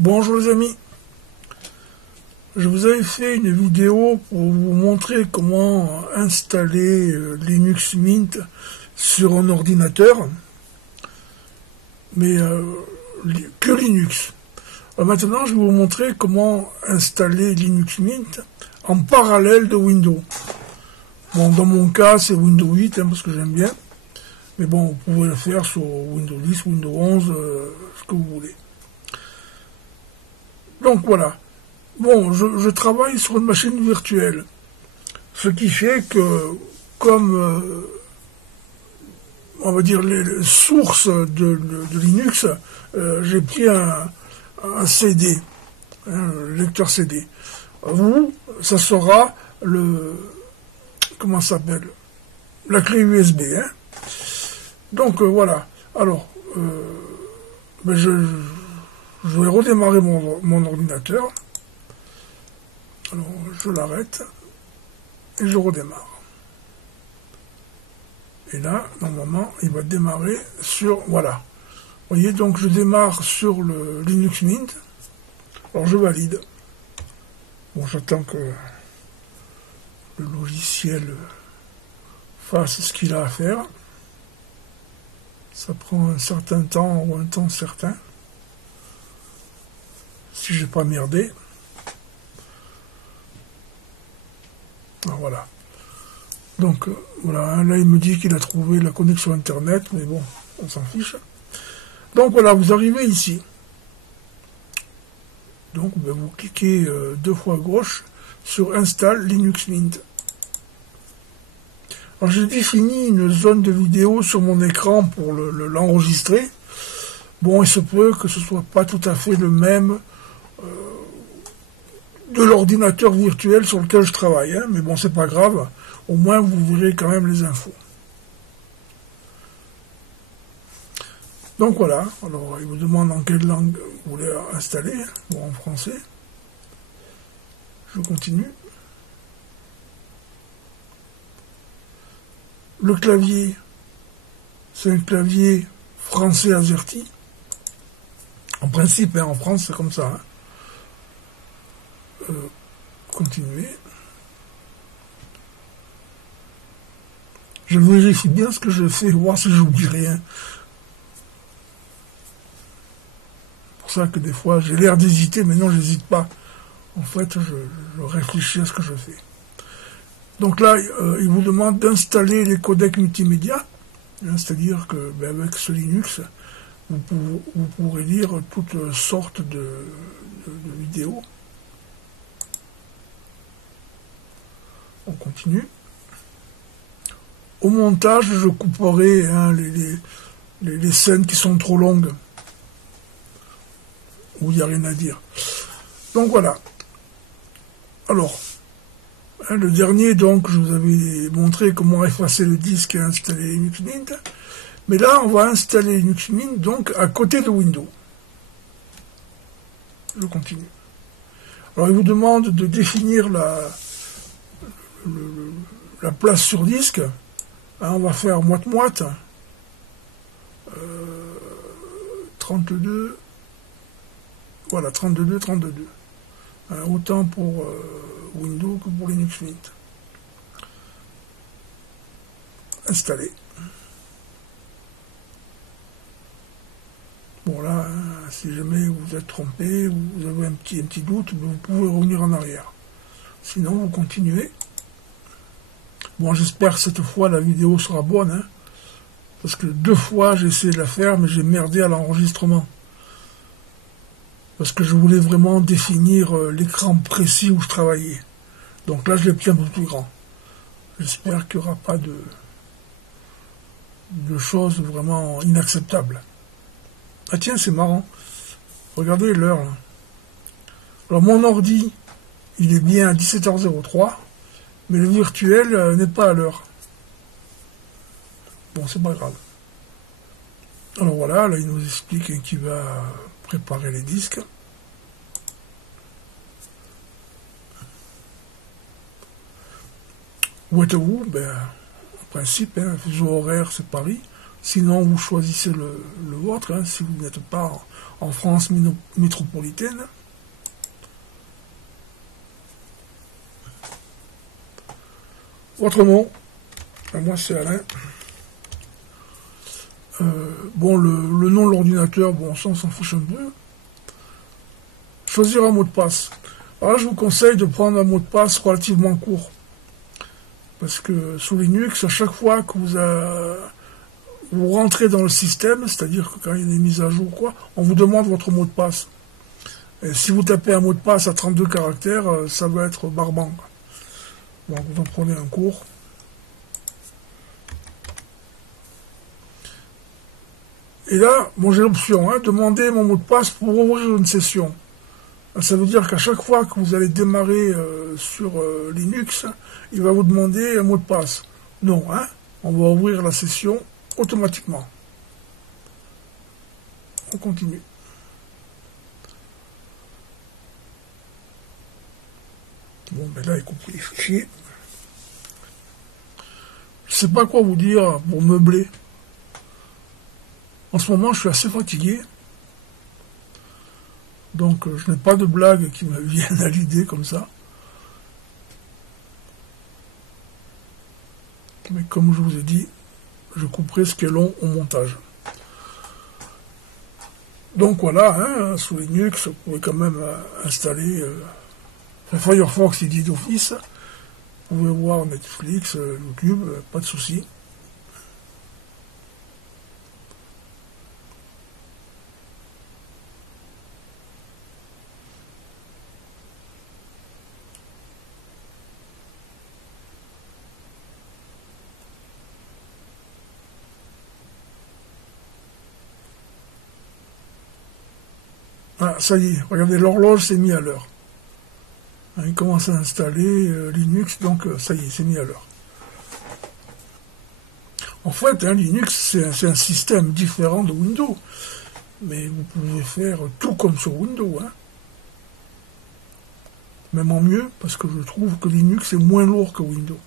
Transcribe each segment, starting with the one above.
Bonjour les amis, je vous avais fait une vidéo pour vous montrer comment installer Linux Mint sur un ordinateur, mais que Linux. Alors maintenant je vais vous montrer comment installer Linux Mint en parallèle de Windows. Bon, dans mon cas c'est Windows 8 parce que j'aime bien, mais bon, vous pouvez le faire sur Windows 10, Windows 11, ce que vous voulez. Donc voilà. Bon, je travaille sur une machine virtuelle. Ce qui fait que, comme, on va dire, les sources de Linux, j'ai pris un CD, un lecteur CD. Vous, ça sera comment ça s'appelle, la clé USB. Donc voilà. Alors, ben je vais redémarrer mon ordinateur. Alors, je l'arrête et je redémarre. Et là, normalement, il va démarrer sur... Voilà. Vous voyez, donc je démarre sur le Linux Mint. Alors, je valide. Bon, j'attends que le logiciel fasse ce qu'il a à faire. Ça prend un certain temps ou un temps certain. Si j'ai pas merdé. Alors, voilà. Donc, voilà, là il me dit qu'il a trouvé la connexion Internet, mais bon, on s'en fiche. Donc voilà, vous arrivez ici. Donc, ben, vous cliquez 2 fois à gauche sur Install Linux Mint. Alors, j'ai défini une zone de vidéo sur mon écran pour l'enregistrer. Bon, il se peut que ce soit pas tout à fait le même de l'ordinateur virtuel sur lequel je travaille, mais bon, c'est pas grave, au moins vous verrez quand même les infos. Donc voilà, alors il vous demande en quelle langue vous voulez installer, bon, en français. Je continue. Le clavier, c'est un clavier français AZERTY. En principe, en France, c'est comme ça. Continuer. Je vérifie bien ce que je fais, voir si j'oublie rien. C'est pour ça que des fois, j'ai l'air d'hésiter, mais non, j'hésite pas. En fait, je réfléchis à ce que je fais. Donc là, il vous demande d'installer les codecs multimédia. C'est-à-dire que, ben, avec ce Linux, vous pourrez lire toutes sortes de vidéos. On continue. Au montage, je couperai les scènes qui sont trop longues, où il n'y a rien à dire. Donc voilà. Alors, le dernier, donc, je vous avais montré comment effacer le disque et installer Linux Mint. Mais là, on va installer Linux Mint, donc, à côté de Windows. Je continue. Alors, il vous demande de définir la place sur disque. On va faire moite-moite. 32. Voilà, 32. Autant pour Windows que pour Linux Mint. Installer. Bon là, si jamais vous êtes trompé, vous avez un petit doute, vous pouvez revenir en arrière. Sinon, vous continuez. Bon, j'espère que cette fois la vidéo sera bonne, parce que 2 fois j'ai essayé de la faire, mais j'ai merdé à l'enregistrement. Parce que je voulais vraiment définir l'écran précis où je travaillais. Donc là, je l'ai pris un peu plus grand. J'espère qu'il n'y aura pas de choses vraiment inacceptables. Ah tiens, c'est marrant. Regardez l'heure. Alors mon ordi, il est bien à 17h03. Mais le virtuel n'est pas à l'heure. Bon, c'est pas grave. Alors voilà, là il nous explique qu'il va préparer les disques. Où êtes-vous? Ben, en principe, fuseau horaire c'est Paris, Sinon, vous choisissez le vôtre, hein, si vous n'êtes pas en France métropolitaine. Votre nom, moi c'est Alain. Bon, le nom de l'ordinateur, bon, ça on s'en fiche un peu. Choisir un mot de passe. Alors là, je vous conseille de prendre un mot de passe relativement court. Parce que sous Linux, à chaque fois que vous rentrez dans le système, c'est-à-dire que quand il y a des mises à jour, quoi, on vous demande votre mot de passe. Et si vous tapez un mot de passe à 32 caractères, ça va être barbant. Donc vous en prenez un court. Et là, bon, j'ai l'option, hein, demander mon mot de passe pour ouvrir une session. Ça veut dire qu'à chaque fois que vous allez démarrer sur Linux, il va vous demander un mot de passe. Non, hein, on va ouvrir la session automatiquement. On continue. Bon, ben là, il compris les fichiers. Je sais pas quoi vous dire pour meubler. En ce moment, je suis assez fatigué. Donc, je n'ai pas de blagues qui me viennent à l'idée comme ça. Mais comme je vous ai dit, je couperai ce qui est long au montage. Donc voilà, hein, sous Linux, vous pouvez quand même installer Firefox, il dit d'office. Vous pouvez voir Netflix, YouTube, pas de souci. Ah, ça y est, regardez, l'horloge s'est mise à l'heure. Il commence à installer Linux, donc ça y est, c'est mis à l'heure. En fait, hein, Linux, c'est un système différent de Windows. Mais vous pouvez faire tout comme sur Windows. Hein. Même en mieux, parce que je trouve que Linux est moins lourd que Windows.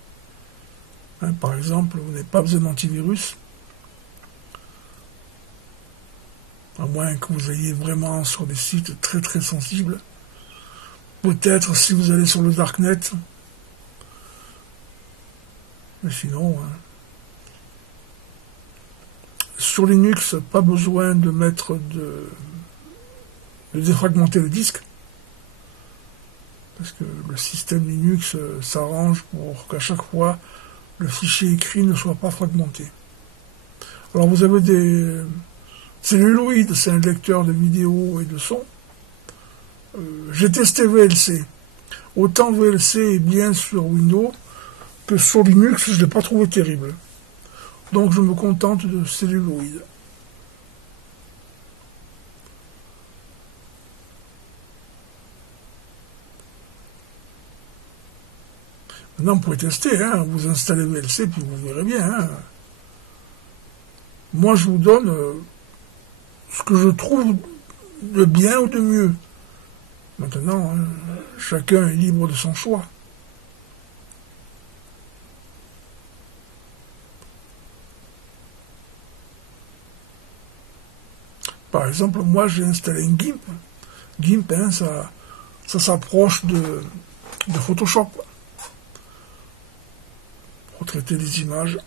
Hein, par exemple, vous n'avez pas besoin d'antivirus. À moins que vous ayez vraiment sur des sites très très sensibles. Peut-être si vous allez sur le Darknet. Mais sinon, hein. Sur Linux, pas besoin de mettre de défragmenter le disque. Parce que le système Linux s'arrange pour qu'à chaque fois, le fichier écrit ne soit pas fragmenté. Alors vous avez des celluloïdes, c'est un lecteur de vidéo et de son. J'ai testé VLC. Autant VLC est bien sur Windows que sur Linux, je ne l'ai pas trouvé terrible. Donc je me contente de celluloïdes. Maintenant, vous pouvez tester, hein. Vous installez VLC, puis vous verrez bien. Hein. Moi, je vous donne ce que je trouve de bien ou de mieux. Maintenant, hein, chacun est libre de son choix. Par exemple, moi, j'ai installé une GIMP. GIMP, hein, ça s'approche de Photoshop. Pour traiter les images.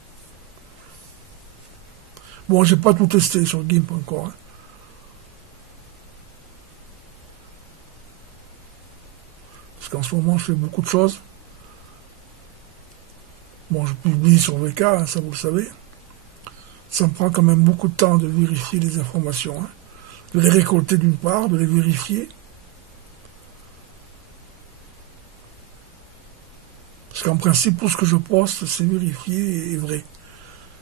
Bon, j'ai pas tout testé sur GIMP encore. Hein. Parce qu'en ce moment, je fais beaucoup de choses. Bon, je publie sur VK, hein, ça vous le savez. Ça me prend quand même beaucoup de temps de vérifier les informations. Hein. De les récolter d'une part, de les vérifier. Parce qu'en principe, tout ce que je poste, c'est vérifié et vrai.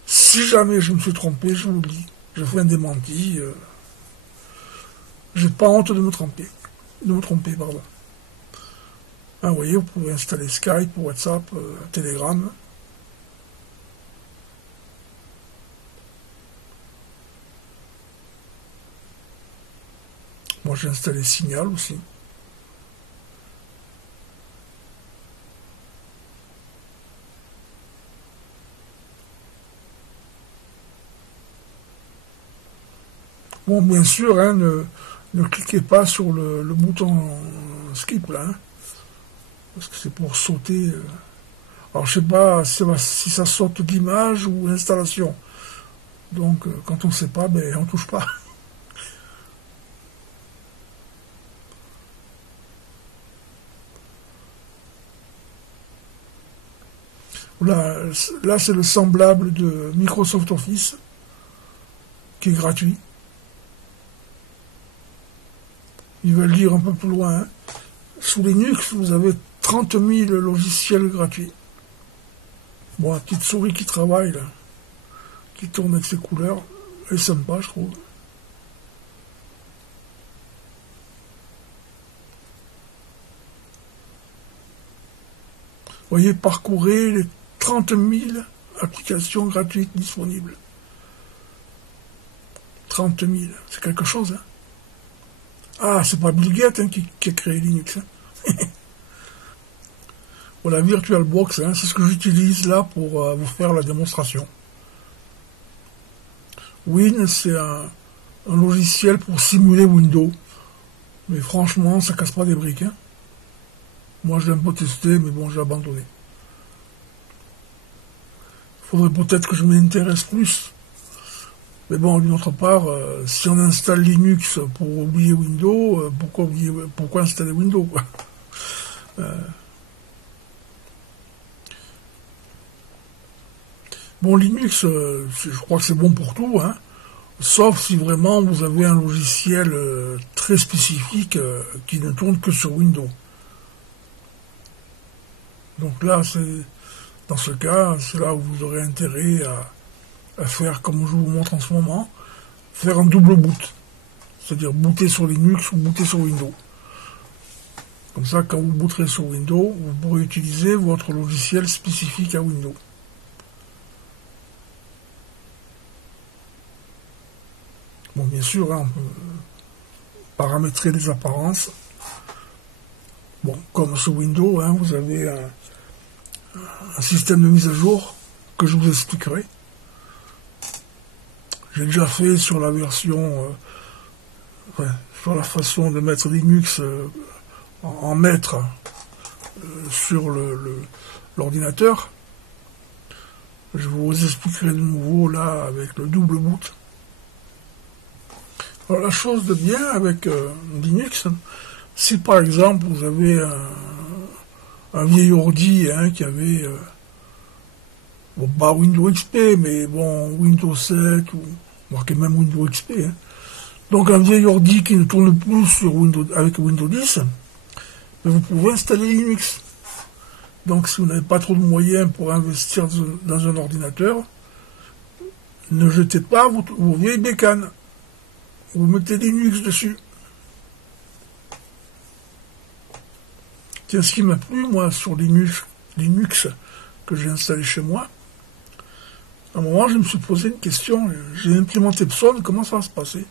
Si jamais je me suis trompé, je vous le dis. Je fais un démenti. J'ai pas honte de me tromper. Pardon. Ah, vous voyez, vous pouvez installer Skype, WhatsApp, Telegram. Moi, j'ai installé Signal aussi. Bon, bien sûr, hein, ne cliquez pas sur le bouton skip là, hein, parce que c'est pour sauter. Alors je sais pas si ça saute d'image ou l'installation. Donc quand on ne sait pas, ben on touche pas. Là c'est le semblable de Microsoft Office, qui est gratuit. Ils veulent dire un peu plus loin, hein. Sous Linux, vous avez 30 000 logiciels gratuits. Bon, la petite souris qui travaille, là, qui tourne avec ses couleurs, elle est sympa, je trouve. Vous voyez, parcourez les 30 000 applications gratuites disponibles. 30 000, c'est quelque chose, hein. Ah, c'est pas Bill Gates, hein, qui a créé Linux, hein. Voilà, VirtualBox, hein, c'est ce que j'utilise là pour vous faire la démonstration. Win, c'est un logiciel pour simuler Windows. Mais franchement, ça casse pas des briques, hein. Moi, je l'ai un peu testé, mais bon, j'ai abandonné. Faudrait peut-être que je m'intéresse plus. Mais bon, d'une autre part, si on installe Linux pour oublier Windows, pourquoi installer Windows, quoi. Bon, Linux, je crois que c'est bon pour tout, hein, sauf si vraiment vous avez un logiciel très spécifique qui ne tourne que sur Windows. Donc là, dans ce cas, c'est là où vous aurez intérêt à faire, comme je vous montre en ce moment, faire un double boot. C'est-à-dire booter sur Linux ou booter sur Windows. Comme ça, quand vous booterez sur Windows, vous pourrez utiliser votre logiciel spécifique à Windows. Bon, bien sûr, hein, on peut paramétrer les apparences. Bon, comme sur Windows, hein, vous avez un système de mise à jour que je vous expliquerai. J'ai déjà fait sur la version, sur la façon de mettre Linux en maître sur l'ordinateur. Je vous expliquerai de nouveau là avec le double boot. Alors la chose de bien avec Linux, si par exemple vous avez un vieil ordi, hein, qui avait, bon, pas Windows XP, mais bon, Windows 7, ou marqué même Windows XP, hein. Donc un vieil ordi qui ne tourne plus sur avec Windows 10, vous pouvez installer Linux. Donc si vous n'avez pas trop de moyens pour investir dans un ordinateur, ne jetez pas vos vieilles bécanes. Vous mettez Linux dessus. Tiens, ce qui m'a plu, moi, sur Linux que j'ai installé chez moi, à un moment, je me suis posé une question. J'ai implémenté Pson, comment ça va se passer?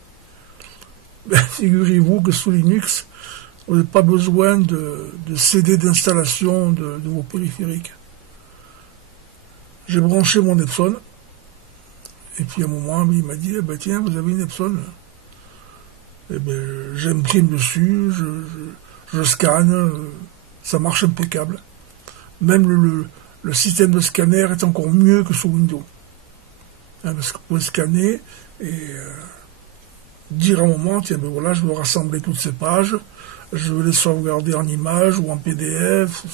Ben, figurez-vous que sous Linux, vous n'avez pas besoin de CD d'installation de vos périphériques. J'ai branché mon Epson, et puis à un moment, il m'a dit, eh ben, tiens, vous avez une Epson. Eh ben, j'imprime dessus, je scanne, ça marche impeccable. Même le système de scanner est encore mieux que sous Windows. Hein, parce que vous pouvez scanner et dire à un moment, tiens, ben voilà, je veux rassembler toutes ces pages, je veux les sauvegarder en image ou en PDF,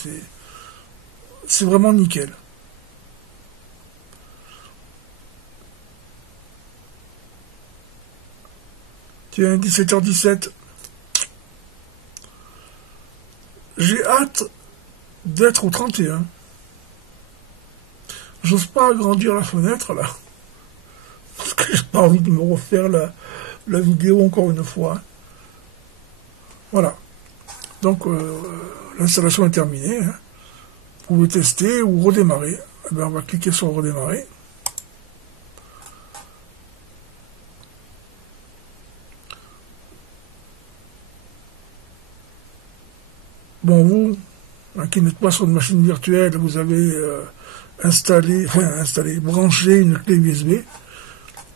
c'est vraiment nickel. Tiens, 17h17. J'ai hâte d'être au 31. J'ose pas agrandir la fenêtre, là. Parce que j'ai pas envie de me refaire la vidéo encore une fois. Voilà. Donc, l'installation est terminée, hein. Vous pouvez tester ou redémarrer. Eh bien, on va cliquer sur redémarrer. Bon, vous, hein, qui n'êtes pas sur une machine virtuelle, vous avez branché une clé USB.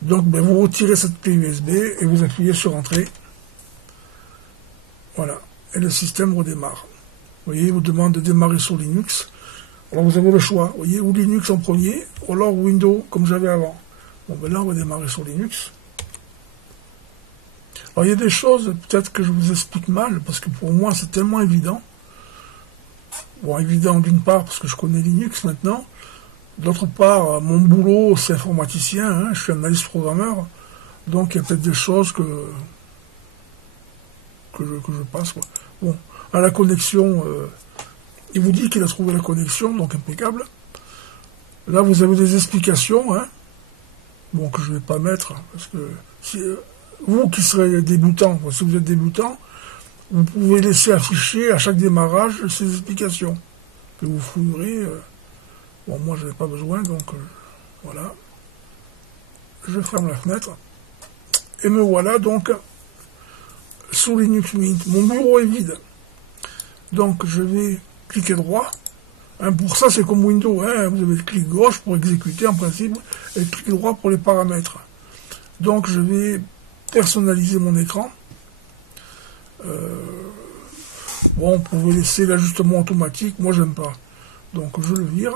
Donc ben, vous retirez cette clé USB et vous appuyez sur Entrée. Voilà. Et le système redémarre. Vous voyez, il vous demande de démarrer sur Linux. Alors vous avez le choix, vous voyez, ou Linux en premier, ou alors Windows, comme j'avais avant. Bon, ben là, on va démarrer sur Linux. Alors il y a des choses, peut-être que je vous explique mal, parce que pour moi, c'est tellement évident. Bon, évident d'une part, parce que je connais Linux maintenant. D'autre part, mon boulot, c'est informaticien, hein, je suis analyste programmeur. Donc il y a peut-être des choses que je passe, quoi. Bon, à la connexion... il vous dit qu'il a trouvé la connexion, donc impeccable. Là, vous avez des explications, hein, bon, que je ne vais pas mettre, parce que si, vous qui serez débutant, si vous êtes débutant, vous pouvez laisser afficher à chaque démarrage ces explications, que vous fouillerez. Bon, moi, je n'ai pas besoin, donc voilà. Je ferme la fenêtre. Et me voilà, donc, sous Linux Mint. Mon bureau est vide. Donc, je vais... cliquez droit. Hein, pour ça, c'est comme Windows. Hein, vous avez le clic gauche pour exécuter en principe et le clic droit pour les paramètres. Donc, je vais personnaliser mon écran. Bon, vous pouvez laisser l'ajustement automatique. Moi, j'aime pas. Donc, je le vire.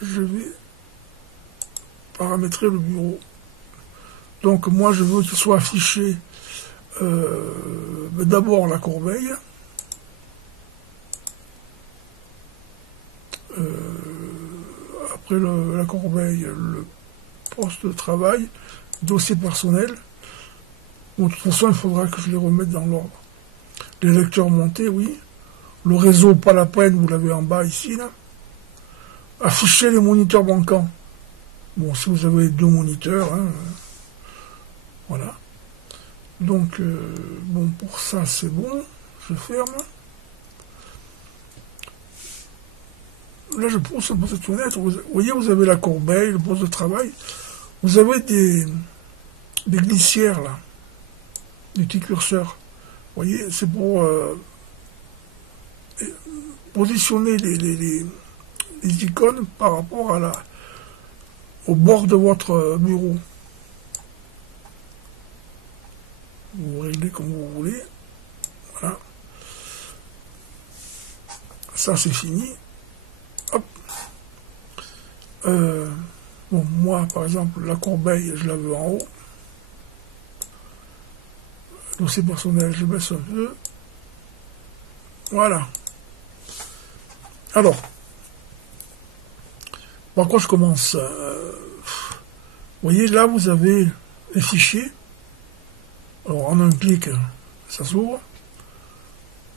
Je vais paramétrer le bureau. Donc, moi, je veux qu'il soit affiché d'abord la corbeille, après la corbeille, le poste de travail, dossier personnel. Bon, de toute façon, il faudra que je les remette dans l'ordre. Les lecteurs montés, oui. Le réseau, pas la peine, vous l'avez en bas ici, là. Afficher les moniteurs manquants. Bon, si vous avez 2 moniteurs, hein, voilà. Donc, bon, pour ça, c'est bon. Je ferme. Là, je pousse un peu cette fenêtre. Vous voyez, vous avez la corbeille, le poste de travail. Vous avez des glissières, là. Des petits curseurs. Vous voyez, c'est pour positionner les icônes par rapport à au bord de votre bureau. Vous réglez comme vous voulez. Voilà. Ça, c'est fini. Hop. Bon, moi, par exemple, la corbeille, je la veux en haut. Dossier personnel, je baisse un peu. Voilà. Alors, par contre, je commence. Vous voyez, là, vous avez les fichiers. Alors, en un clic, ça s'ouvre.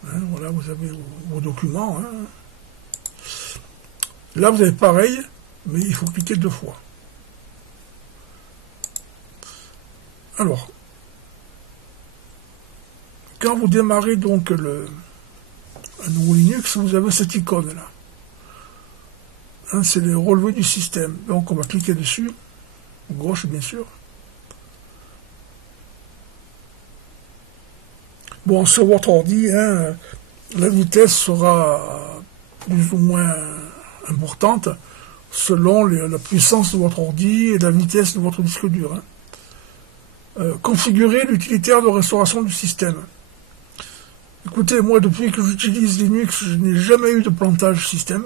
Hein, voilà, vous avez vos documents. Hein. Là, vous avez pareil, mais il faut cliquer 2 fois. Alors, quand vous démarrez donc un nouveau Linux, vous avez cette icône là. Hein, c'est les relevés du système. Donc, on va cliquer dessus, à gauche bien sûr. Bon, sur votre ordi, hein, la vitesse sera plus ou moins importante selon la puissance de votre ordi et la vitesse de votre disque dur. Hein. Configurer l'utilitaire de restauration du système. Écoutez, moi, depuis que j'utilise Linux, je n'ai jamais eu de plantage système.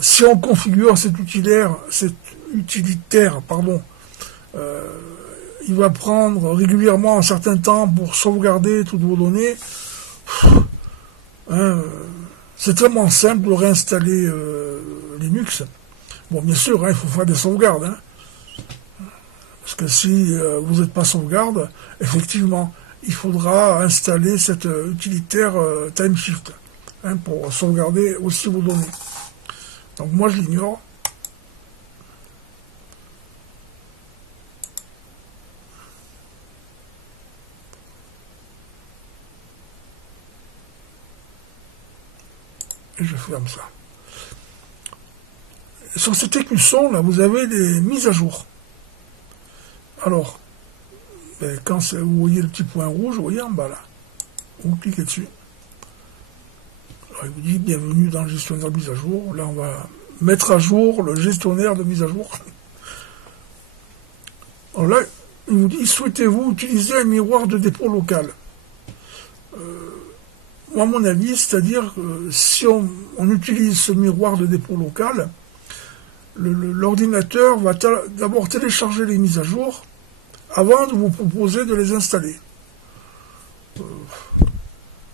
Si on configure cet utilitaire, il va prendre régulièrement un certain temps pour sauvegarder toutes vos données. Hein, c'est tellement simple de réinstaller Linux. Bon, bien sûr, hein, il faut faire des sauvegardes. Hein, parce que si vous n'êtes pas sauvegarde, effectivement, il faudra installer cet utilitaire TimeShift hein, pour sauvegarder aussi vos données. Donc moi, je l'ignore. Et je ferme ça. Sur cet écusson, là, vous avez des mises à jour. Alors, ben, quand vous voyez le petit point rouge, vous voyez en bas, là. Vous cliquez dessus. Alors, il vous dit, bienvenue dans le gestionnaire de mise à jour. Là, on va mettre à jour le gestionnaire de mise à jour. Alors là, il vous dit, souhaitez-vous utiliser un miroir de dépôt local? Moi, à mon avis, c'est-à-dire que si on utilise ce miroir de dépôt local, l'ordinateur va d'abord télécharger les mises à jour avant de vous proposer de les installer.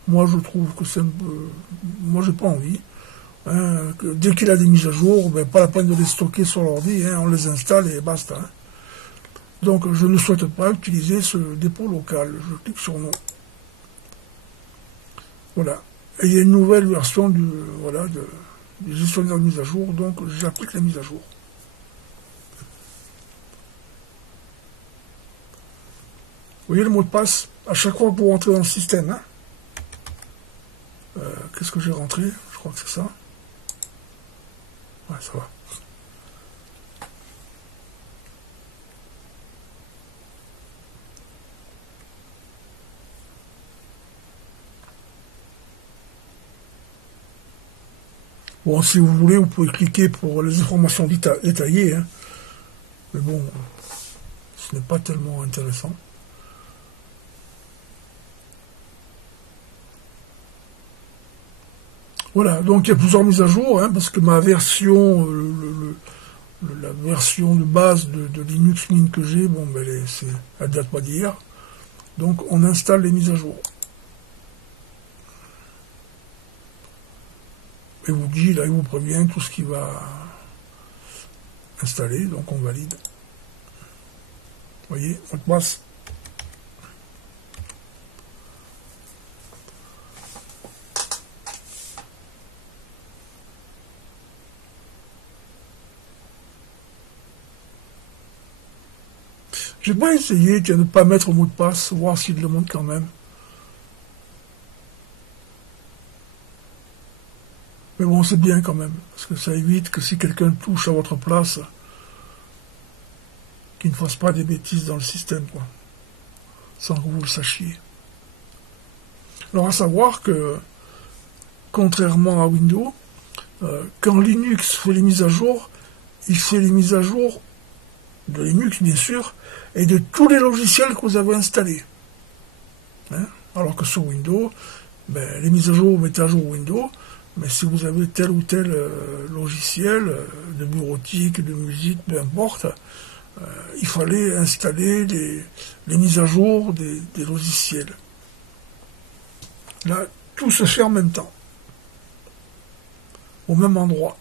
Moi, je trouve que c'est un peu... Moi, j'ai pas envie. Hein, que dès qu'il a des mises à jour, ben, pas la peine de les stocker sur l'ordi, hein, on les installe et basta. Hein. Donc, je ne souhaite pas utiliser ce dépôt local. Je clique sur non. Voilà. Et il y a une nouvelle version du gestionnaire de mise à jour, donc j'applique la mise à jour. Vous voyez le mot de passe à chaque fois pour rentrer dans le système. Hein. Qu'est-ce que j'ai rentré? Je crois que c'est ça. Ouais, ça va. Bon, si vous voulez, vous pouvez cliquer pour les informations détaillées. Hein. Mais bon, ce n'est pas tellement intéressant. Voilà, donc il y a plusieurs mises à jour, hein, parce que ma version, la version de base de Linux Mint que j'ai, bon, ben, elle date pas d'hier. Donc on installe les mises à jour. Et vous dit, là, il vous prévient tout ce qui va installer, donc on valide. Vous voyez, on passe. J'ai pas essayé de ne pas mettre mot de passe, voir s'il le demande quand même. Mais bon, c'est bien quand même, parce que ça évite que si quelqu'un touche à votre place, qu'il ne fasse pas des bêtises dans le système, quoi, sans que vous le sachiez. Alors à savoir que, contrairement à Windows, quand Linux fait les mises à jour, il fait les mises à jour de Linux, bien sûr, et de tous les logiciels que vous avez installés. Hein, alors que sur Windows, ben, les mises à jour, vous mettez à jour Windows, mais si vous avez tel ou tel logiciel, de bureautique, de musique, peu importe, il fallait installer les mises à jour des logiciels. Là, tout se fait en même temps, au même endroit.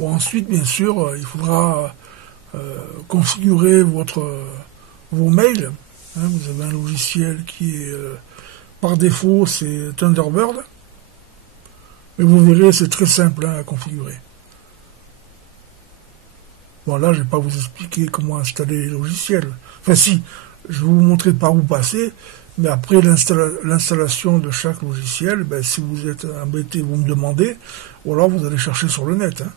Bon, ensuite, bien sûr, il faudra configurer vos mails. Hein, vous avez un logiciel qui est, par défaut, c'est Thunderbird. Mais vous verrez, c'est très simple à configurer. Bon, là, je ne vais pas vous expliquer comment installer les logiciels. Enfin, si, je vais vous montrer par où passer, mais après l'installation de chaque logiciel, ben, si vous êtes embêté, vous me demandez, ou alors vous allez chercher sur le net. Hein.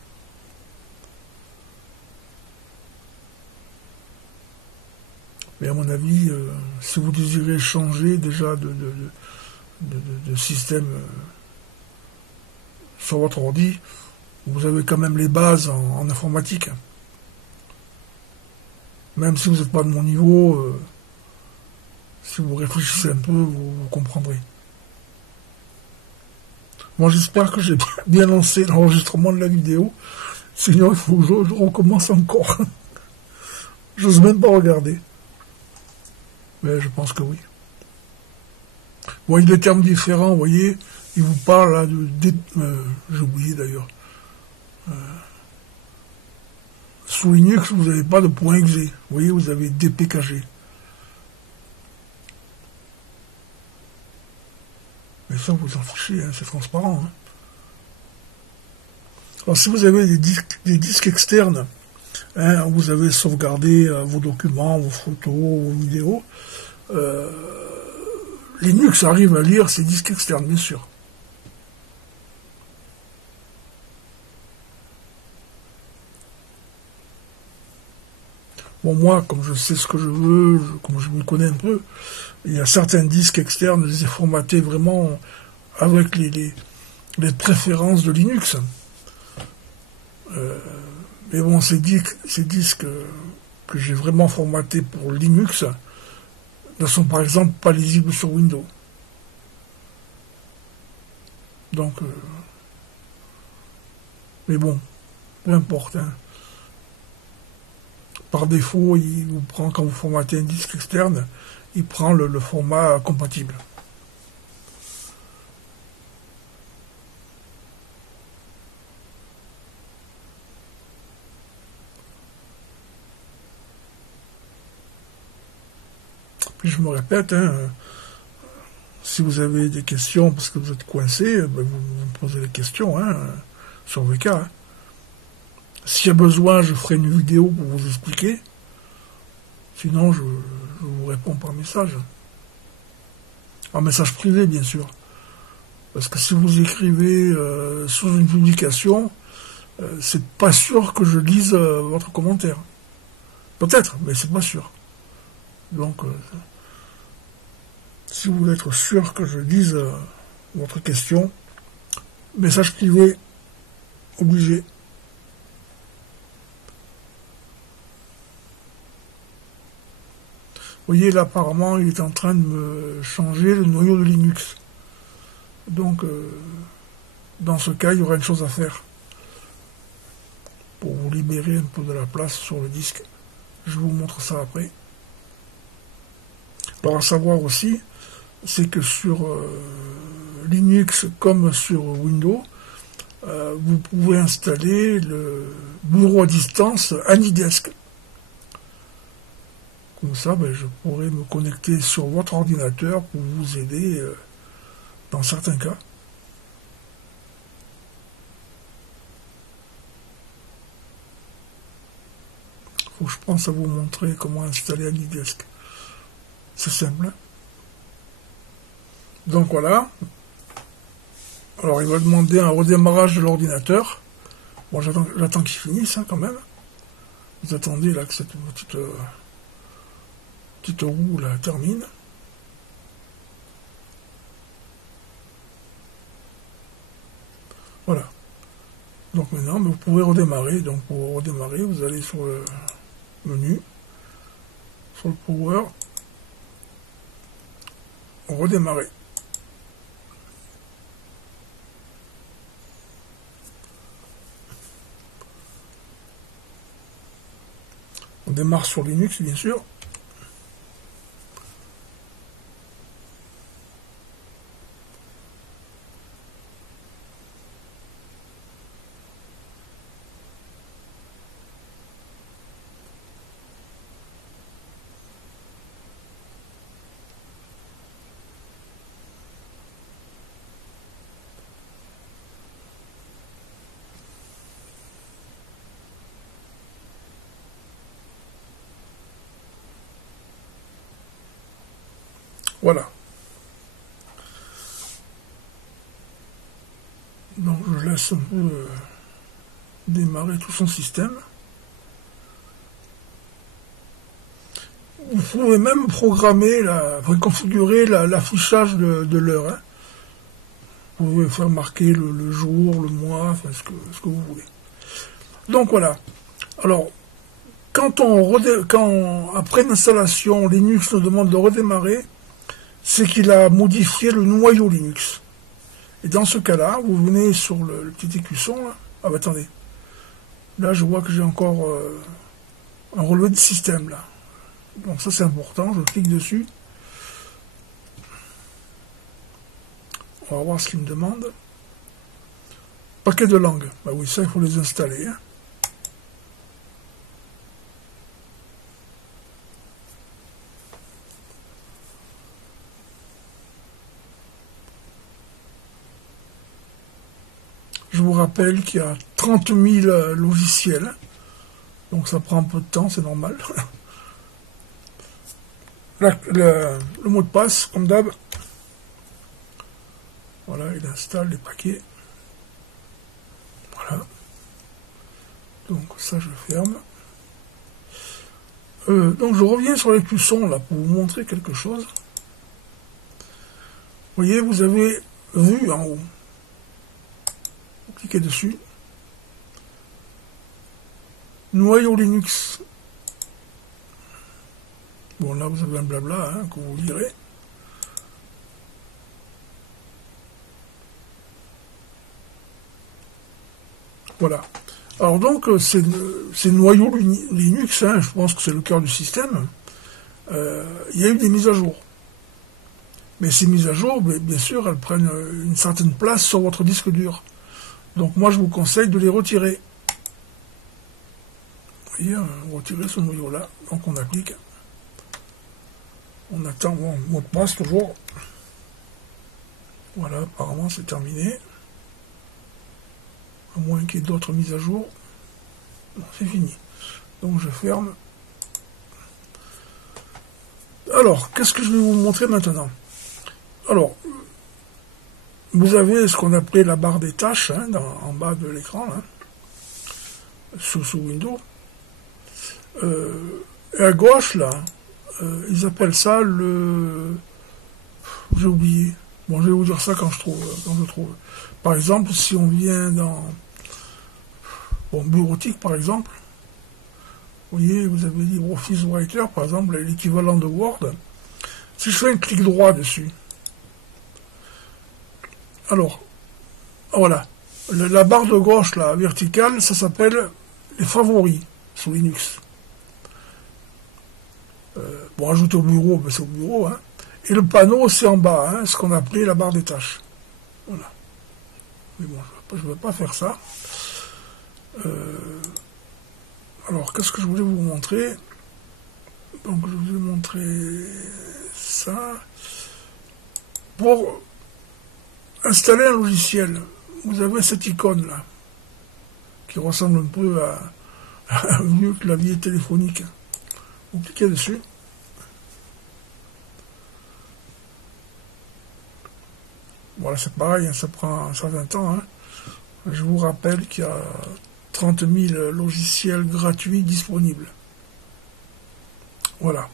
Mais à mon avis, si vous désirez changer déjà de système sur votre ordi, vous avez quand même les bases en informatique. Même si vous n'êtes pas de mon niveau, si vous réfléchissez un peu, vous comprendrez. Moi, j'espère que j'ai bien lancé l'enregistrement de la vidéo. Sinon, il faut que je recommence encore. J'ose même pas regarder. Mais je pense que oui. Vous voyez des termes différents, vous voyez, il vous parle là j'ai oublié d'ailleurs. Sous Linux, vous n'avez pas de .exe. Vous voyez, vous avez dpkg. Mais ça, vous en fichez, hein, c'est transparent. Hein. Alors, si vous avez des disques externes, hein, où vous avez sauvegardé vos documents, vos photos, vos vidéos, Linux arrive à lire ces disques externes, bien sûr. Bon, moi, comme je sais ce que je veux, comme je me connais un peu, il y a certains disques externes, je les ai formatés vraiment avec les préférences de Linux. Mais bon, ces disques que j'ai vraiment formatés pour Linux ne sont par exemple pas lisibles sur Windows. Donc, mais bon, peu importe. Hein. Par défaut, il vous prend, quand vous formatez un disque externe, il prend le format compatible. Puis je me répète, hein, si vous avez des questions parce que vous êtes coincé, ben vous me posez des questions hein, sur VK. Hein. S'il y a besoin, je ferai une vidéo pour vous expliquer. Sinon, je vous réponds par message. En message privé, bien sûr. Parce que si vous écrivez sous une publication, c'est pas sûr que je lise votre commentaire. Peut-être, mais c'est pas sûr. Donc, si vous voulez être sûr que je lise votre question, message privé, obligé. Vous voyez, là, apparemment, il est en train de me changer le noyau de Linux. Donc, dans ce cas, il y aura une chose à faire. Pour vous libérer un peu de la place sur le disque. Je vous montre ça après. Alors, à savoir aussi, c'est que sur Linux comme sur Windows, vous pouvez installer le bureau à distance AnyDesk. Comme ça, ben, je pourrais me connecter sur votre ordinateur pour vous aider dans certains cas. Faut que je pense à vous montrer comment installer AnyDesk. C'est simple. Donc voilà. Alors il va demander un redémarrage de l'ordinateur. Bon, j'attends qu'il finisse hein, quand même. Vous attendez là que cette petite roue là termine. Voilà. Donc maintenant, vous pouvez redémarrer. Donc pour redémarrer, vous allez sur le menu, sur le Power, redémarrer. On démarre sur Linux, bien sûr. Voilà. Donc je laisse un peu démarrer tout son système. Vous pouvez même programmer, configurer l'affichage de l'heure. Hein. Vous pouvez faire marquer le jour, le mois, enfin ce que vous voulez. Donc voilà. Alors, quand après l'installation, Linux nous demande de redémarrer, c'est qu'il a modifié le noyau Linux. Et dans ce cas-là, vous venez sur le petit écusson, là. Ah bah attendez. Là, je vois que j'ai encore un relevé de système, là. Donc ça, c'est important. Je clique dessus. On va voir ce qu'il me demande. Paquet de langues. Bah oui, ça, il faut les installer. Hein. Je vous rappelle qu'il y a 30 000 logiciels. Donc ça prend un peu de temps, c'est normal. Le mot de passe, comme d'hab. Voilà, il installe les paquets. Voilà. Donc ça, je ferme. Donc je reviens sur l'écusson là pour vous montrer quelque chose. Vous voyez, vous avez vu en haut. cliquez dessus. Noyau Linux. Bon, là, vous avez un blabla hein, que vous lirez. Voilà. Alors donc, ces noyaux Linux, hein, je pense que c'est le cœur du système, il y a eu des mises à jour. Mais ces mises à jour, bien sûr, elles prennent une certaine place sur votre disque dur. Donc moi, je vous conseille de les retirer. Vous voyez, retirer ce noyau-là. Donc on applique. On attend, bon, mot de passe toujours. Voilà, apparemment c'est terminé. À moins qu'il y ait d'autres mises à jour. Non, c'est fini. Donc je ferme. Alors, qu'est-ce que je vais vous montrer maintenant? Alors, vous avez ce qu'on appelait la barre des tâches, hein, en bas de l'écran, sous Windows. Et à gauche, là, ils appellent ça le... J'ai oublié. Bon, je vais vous dire ça quand je trouve. Par exemple, si on vient dans... Bon, bureautique, par exemple. Vous voyez, vous avez LibreOffice Writer, par exemple, l'équivalent de Word. Si je fais un clic droit dessus, alors, voilà, la barre de gauche, là, verticale, ça s'appelle les favoris sous Linux. Bon, ajouter au bureau, ben c'est au bureau, hein. Et le panneau, c'est en bas, hein, ce qu'on appelait la barre des tâches. Voilà. Mais bon, je ne vais pas faire ça. Alors, qu'est-ce que je voulais vous montrer? Donc, je vous ai montré ça. Pour installer un logiciel, vous avez cette icône-là, qui ressemble un peu à un vieux clavier téléphonique. Vous cliquez dessus. Voilà, c'est pareil, ça prend un certain temps. Hein. Je vous rappelle qu'il y a 30 000 logiciels gratuits disponibles. Voilà.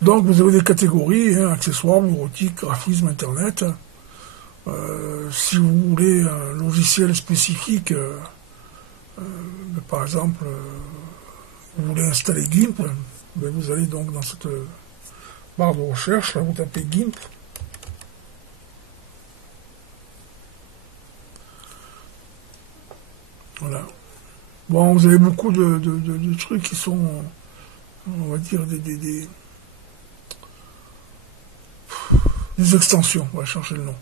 Donc vous avez des catégories, hein, accessoires, bureautique, graphisme, internet. Si vous voulez un logiciel spécifique, par exemple, vous voulez installer GIMP, vous allez donc dans cette barre de recherche, là, vous tapez GIMP. Voilà. Bon, vous avez beaucoup de trucs qui sont, on va dire, des extensions, on va chercher le nom.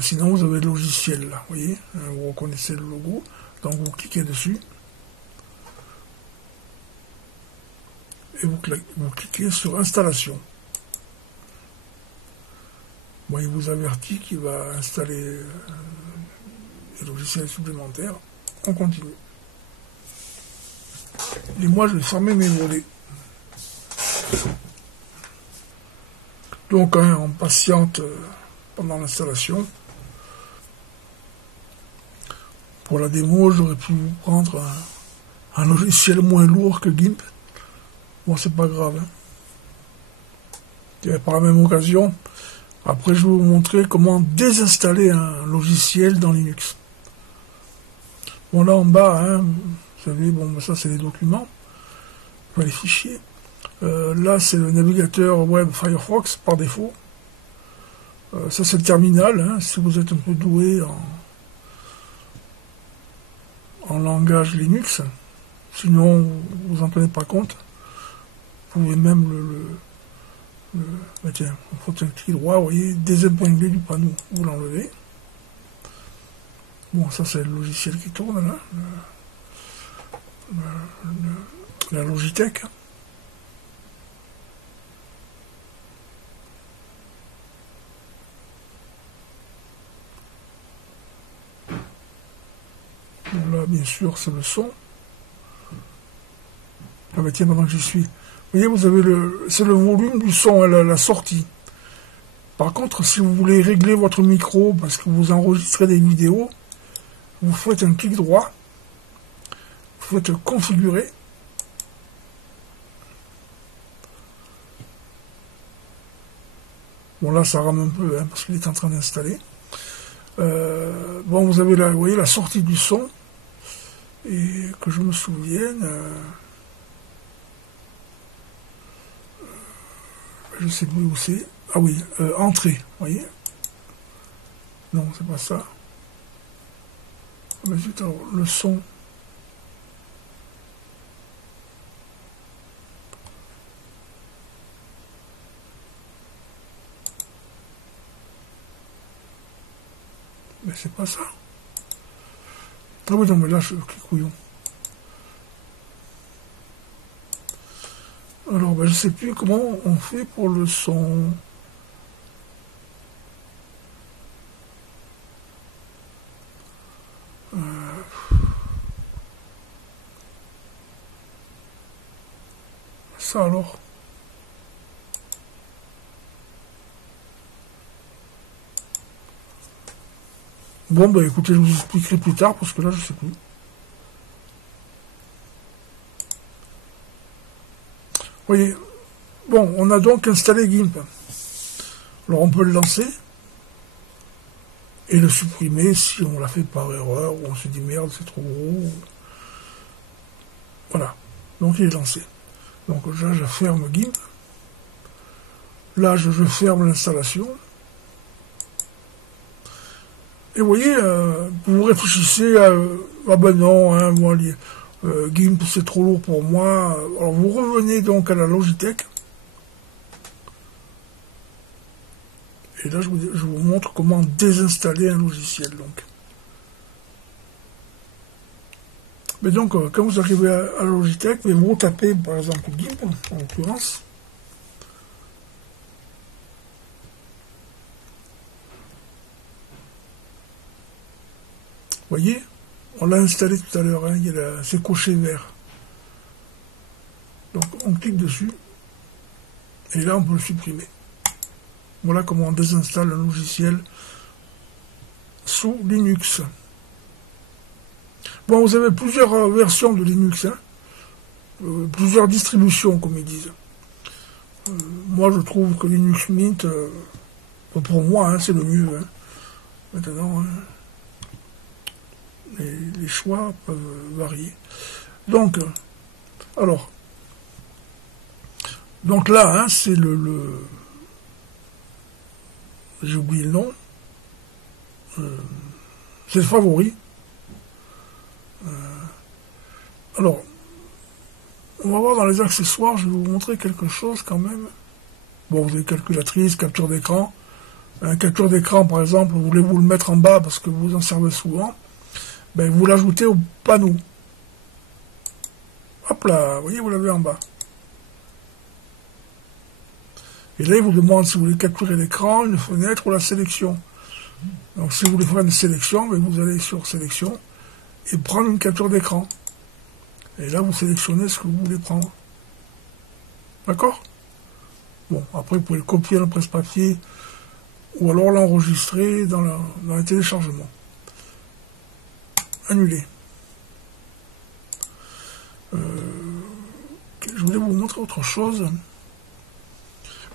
Sinon, vous avez le logiciel, là, vous voyez, vous reconnaissez le logo, donc vous cliquez dessus, et vous cliquez sur installation. Bon, il vous avertit qu'il va installer des logiciels supplémentaires. On continue. Et moi, je vais fermer mes volets. Donc, hein, on patiente pendant l'installation. Pour la démo, j'aurais pu prendre un logiciel moins lourd que GIMP. Bon, c'est pas grave. Hein. Et par la même occasion, après, je vais vous montrer comment désinstaller un logiciel dans Linux. Bon, là en bas, hein, vous savez, bon, ça c'est les documents, les fichiers. Là, c'est le navigateur web Firefox par défaut. Ça, c'est le terminal, hein, si vous êtes un peu doué en langage Linux. Sinon, vous n'en tenez pas compte. Vous pouvez même tiens, on fait un clic droit, vous voyez, désépingler du panneau, vous l'enlevez. Bon, ça c'est le logiciel qui tourne là, la Logitech. Bon, là, bien sûr, c'est le son. Ah bah tiens, pendant que j'y suis. Vous voyez, vous avez c'est le volume du son à la sortie. Par contre, si vous voulez régler votre micro parce que vous enregistrez des vidéos, vous faites un clic droit, vous faites configurer. Bon là ça rame un peu hein, parce qu'il est en train d'installer. bon, vous avez là, vous voyez la sortie du son, et que je me souvienne, je sais plus où c'est. Ah oui, entrée, vous voyez. Non, c'est pas ça. Mais zut, alors, le son. Mais c'est pas ça. Ah oui, non, mais là, je clique couillon. Alors, ben, je sais plus comment on fait pour le son. Ça alors. Bon, bah écoutez, je vous expliquerai plus tard, parce que là, je sais plus. Vous voyez, bon, on a donc installé GIMP. Alors, on peut le lancer, et le supprimer si on l'a fait par erreur, ou on se dit merde, c'est trop gros. Voilà, donc il est lancé. Donc là, je ferme GIMP. Là, je ferme l'installation. Et vous voyez, vous réfléchissez à, ah ben non, hein, moi, GIMP c'est trop lourd pour moi. Alors vous revenez donc à la Logitech. Et là je vous montre comment désinstaller un logiciel. Donc. Mais donc quand vous arrivez à la Logitech, vous retapez par exemple GIMP en l'occurrence. Vous voyez, on l'a installé tout à l'heure, hein, c'est coché vert. Donc on clique dessus, et là on peut le supprimer. Voilà comment on désinstalle un logiciel sous Linux. Bon, vous avez plusieurs versions de Linux, hein, plusieurs distributions comme ils disent. Moi je trouve que Linux Mint, pour moi, hein, c'est le mieux. Hein. Maintenant, hein, les choix peuvent varier. Donc, alors, donc là, hein, c'est j'ai oublié le nom. C'est le favori. Alors, on va voir dans les accessoires, je vais vous montrer quelque chose quand même. Bon, vous avez calculatrice, capture d'écran. Un capture d'écran, par exemple, voulez-vous le mettre en bas parce que vous en servez souvent, ben, vous l'ajoutez au panneau. Hop là, vous voyez, vous l'avez en bas. Et là, il vous demande si vous voulez capturer l'écran, une fenêtre ou la sélection. Donc, si vous voulez faire une sélection, ben, vous allez sur sélection et prendre une capture d'écran. Et là, vous sélectionnez ce que vous voulez prendre. D'accord? Bon, après, vous pouvez le copier dans le presse-papier ou alors l'enregistrer dans les téléchargements. Annuler. Je voulais vous montrer autre chose.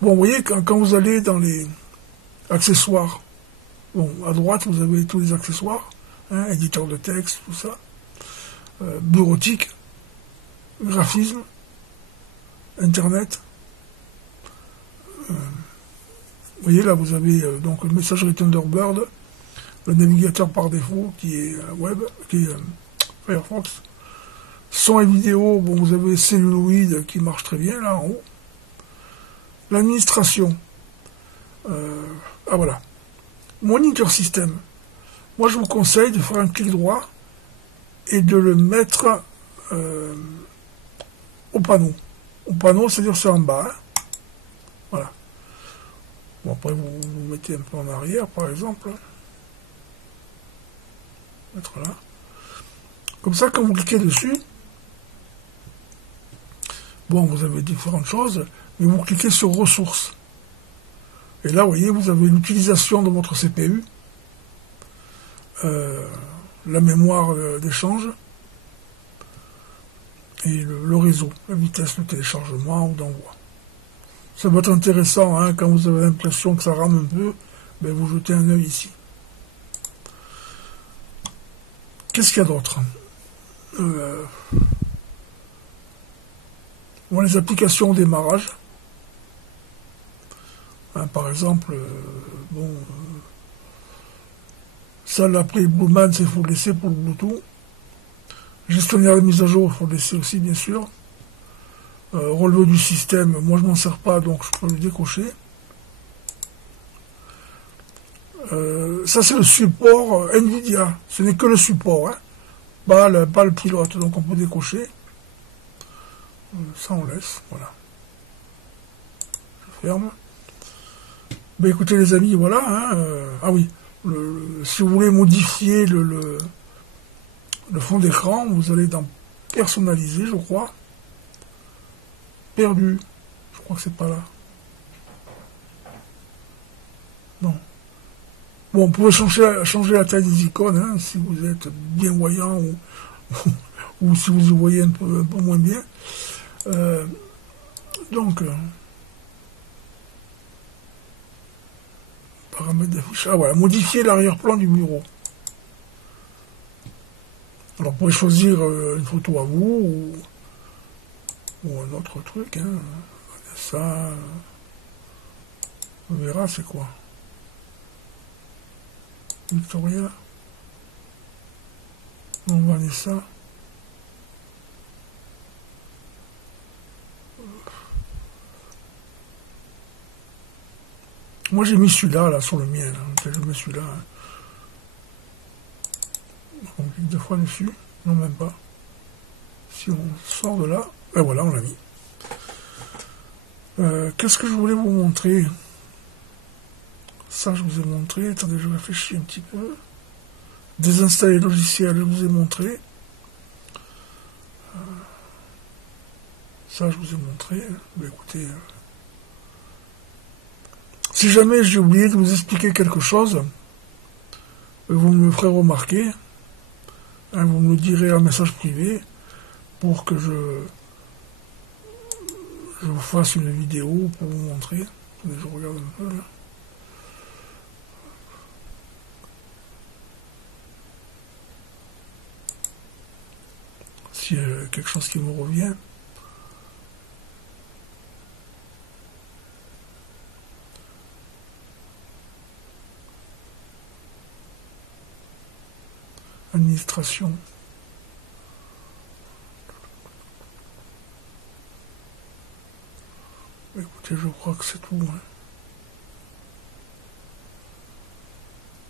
Bon, vous voyez, quand vous allez dans les accessoires, bon, à droite, vous avez tous les accessoires, hein, éditeur de texte, tout ça, bureautique, graphisme, internet. Vous voyez, là, vous avez donc le messagerie Thunderbird, le navigateur par défaut qui est web, qui est Firefox. Son et vidéo, bon, vous avez Celluloid qui marche très bien, là, en haut. L'administration. Ah, voilà. Monitor système. Moi, je vous conseille de faire un clic droit et de le mettre au panneau. Au panneau, c'est-à-dire c'est en bas. Hein. Voilà. Bon, après, vous mettez un peu en arrière, par exemple. Mettre là. Comme ça, quand vous cliquez dessus, bon, vous avez différentes choses, mais vous cliquez sur ressources. Et là, vous voyez, vous avez l'utilisation de votre CPU, la mémoire d'échange, et le réseau, la vitesse de téléchargement ou d'envoi. Ça peut être intéressant, hein, quand vous avez l'impression que ça rame un peu, ben vous jetez un œil ici. Qu'est-ce qu'il y a d'autre? Bon, les applications au démarrage. Hein, par exemple, bon, ça, l'appli Blueman, c'est faut le laisser pour le Bluetooth. Gestionnaire de mise à jour, il faut le laisser aussi, bien sûr. Relevé du système, moi je m'en sers pas, donc je peux le décocher. Ça, c'est le support NVIDIA. Ce n'est que le support, hein. Pas le pilote, donc on peut décocher. Ça, on laisse, voilà. Je ferme. Ben écoutez les amis, voilà. Hein, ah oui, si vous voulez modifier le fond d'écran, vous allez dans personnaliser, je crois. Perdu. Je crois que c'est pas là. Non. Bon, vous pouvez changer la taille des icônes, hein, si vous êtes bien voyant ou si vous y voyez un peu moins bien. Donc, paramètres d'affichage. Ah voilà, modifier l'arrière-plan du bureau. Alors, vous pouvez choisir une photo à vous ou un autre truc. Hein. Ça, on verra c'est quoi. Victoria. On va aller ça. Moi j'ai mis celui-là là sur le mien. Là. Je mets celui-là. Hein. On clique 2 fois dessus. Non même pas. Si on sort de là. Et voilà, on l'a mis. Qu'est-ce que je voulais vous montrer? Ça, je vous ai montré. Attendez, je réfléchis un petit peu. Désinstaller le logiciel, je vous ai montré. Ça, je vous ai montré. Mais écoutez, si jamais j'ai oublié de vous expliquer quelque chose, vous me le ferez remarquer. Hein, vous me le direz en message privé pour que je vous fasse une vidéo pour vous montrer. Je regarde un peu là. S'il y a quelque chose qui me revient. Administration. Écoutez, je crois que c'est tout. Hein.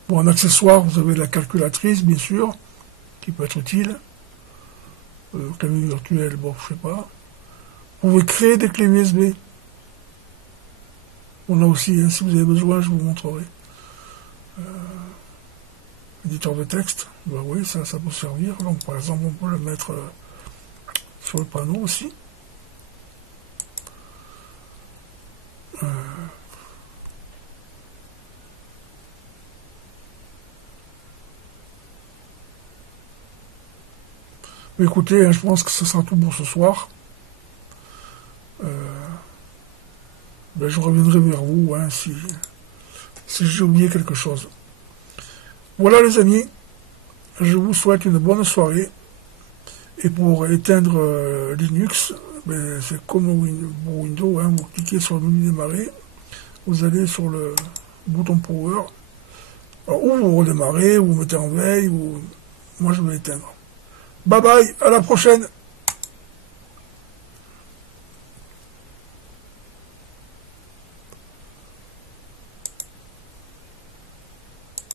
Bon, en accessoire, vous avez la calculatrice, bien sûr, qui peut être utile. Clavier virtuel, bon, je sais pas. Vous pouvez créer des clés USB. On a aussi, hein, si vous avez besoin, je vous montrerai. Éditeur de texte, bah oui, ça peut servir. Donc, par exemple, on peut le mettre sur le panneau aussi. Mais écoutez, hein, je pense que ce sera tout pour ce soir. Ben, je reviendrai vers vous hein, si j'ai oublié quelque chose. Voilà les amis, je vous souhaite une bonne soirée. Et pour éteindre Linux, ben, c'est comme pour Windows, hein, vous cliquez sur le menu démarrer, vous allez sur le bouton Power, alors, ou vous redémarrez, ou vous mettez en veille, ou moi je vais éteindre. Bye bye, à la prochaine!